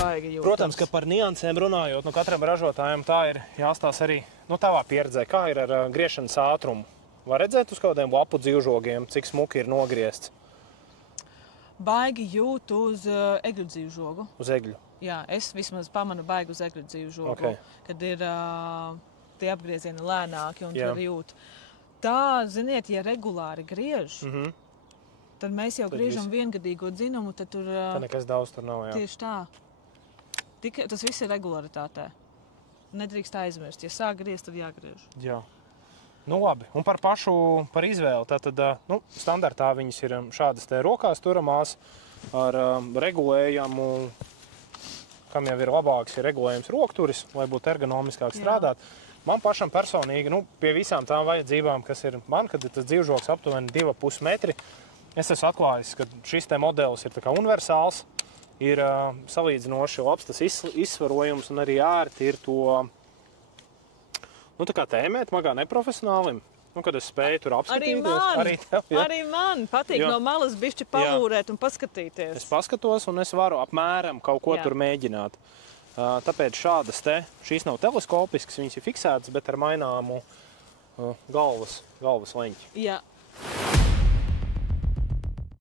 baigi jūtams. Protams, ka par niansēm runājot, nu katram ražotājam tā ir jāstāsta arī, nu tavā pieredzē, kā ir ar griešanas ātrumu. Var redzēt uz kādiem lapu dzīvžogiem, cik smuki ir nogriezts? Baigi jūt uz egļu dzīvžogu. Uz egļu? Jā, es vismaz pamanu baigi uz egļu dzīvžogu, Okay. kad ir tie apgriezieni lēnāki un Jā. tur jūt. Tā, ziniet, ja regulāri griež, tad mēs jau griežam viengadīgo dzinumu, tad tur... Tā nekas daudz tur nav, jā. Tieši tā. Tas viss ir regularitātē. Nedrīkst aizmirst. Ja sāk griezt, tad jāgriež. Jā. Nu labi, un par izvēli. Tātad, nu, standartā viņas ir šādas te rokās turamās ar regulējumu, kam jau ir labāks ir regulējums rokturis, lai būtu ergonomiskāk strādāt. Man pašam personīgi, nu, pie visām tām vajadzībām, kas ir man, kad ir tas dzīvžogs aptuveni 2,5 metri, es esmu atklājis, ka šis te modelis ir tā kā universāls, ir salīdzinoši labs tas izsvarojums un arī ērti ir to, nu, tā kā tēmēt magā neprofesionālim. Nu, kad es spēju tur apskatīties. Arī man patīk no malas bišķi palūrēt un paskatīties. Es paskatos un es varu apmēram kaut ko tur mēģināt. Tāpēc šīs nav teleskopiskas, viņas ir fiksētas, bet ar maināmu galvas leņķi. Jā,